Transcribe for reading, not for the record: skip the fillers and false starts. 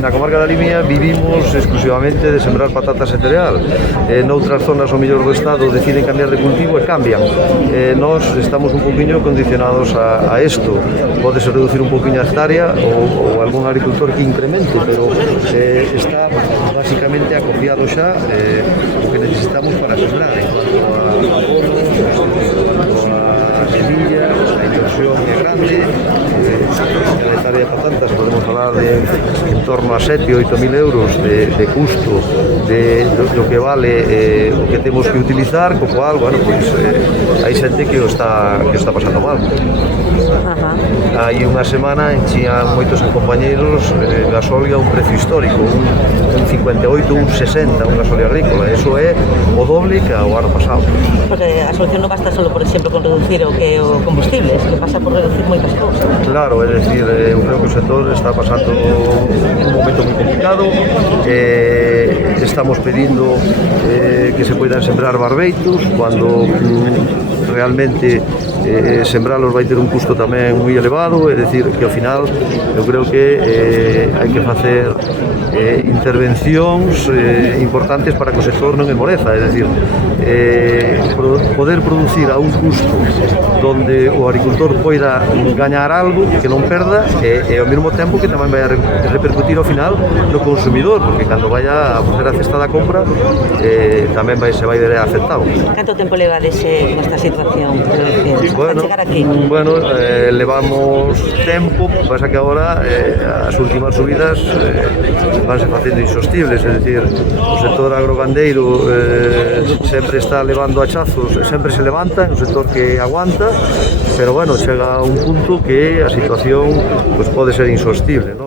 Na comarca da Limia vivimos exclusivamente de sembrar patatas e cereal. Noutras zonas ao mellor do estado deciden cambiar de cultivo e cambian. Nós estamos un poquinho condicionados a isto. Pódese reducir un poquinho a hectárea ou algún agricultor que incremente, pero está basicamente acopiado xa o que necesitamos para sembrar. En cuanto a abono, a semilla, a inversión é grande. Na hectárea de patatas podemos falar de en torno a 7 ou 8 mil euros de custo do que vale o que temos que utilizar, co cual, bueno, pois hai xente que o está pasando mal. Hai unha semana enchían moitos compañeiros gasolia a un precio histórico, un 58, un 60, un gasolia agrícola. Eso é o doble que o ano pasado. Porque a solución non basta solo, por exemplo, con reducir o que o combustible, que pasa por reducir moitas cousas. Claro, é dicir, eu creo que o sector está pasando un momento moi complicado. Estamos pedindo que se poidan sembrar barbeitos cando realmente sembralos vai ter un custo tamén moi elevado, é dicir, que ao final eu creo que hai que facer intervencións importantes para que o sector non enmoreza, é dicir, poder producir a un custo donde o agricultor poida gañar algo que non perda e ao mesmo tempo que tamén vai a repercutir ao final no consumidor, porque cando vaya a facer a cesta da compra tamén se vai ver afectado. Canto tempo leva nesta situación? Bueno, chegar aquí? Bueno, levamos tempo, pasa que agora as últimas subidas vanse facendo insostibles, é dicir, o sector agrogandeiro sempre está levando hachazos, sempre se levanta, é un sector que aguanta, pero bueno, chega a un punto que a situación pues, pode ser insostible, ¿no?